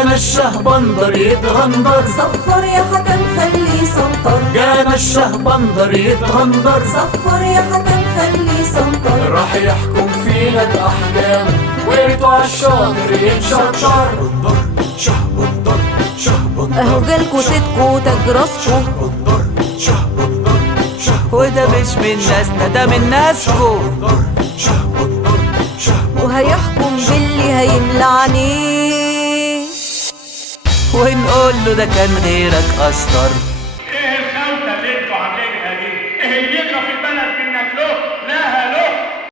جانا الشهبندر يتغندر، صفر يا حكم خليه سنطر. جانا الشهبندر يتغندر، صفر يا حكم خليه سنطر. راح يحكم فينا الأحكام ويريتوا عالشاطر يتشطر. بندر شهبندر شهبندر، اهو جالكوا سيدكوا تاج راسكوا. شهبندر شهبندر شهبندر، وده مش من ناسنا ده من ناسكو. شهبندر شهبندر، وهيحكم باللي هيملى عينيه. ونقول له ده كان غيرك أشطر.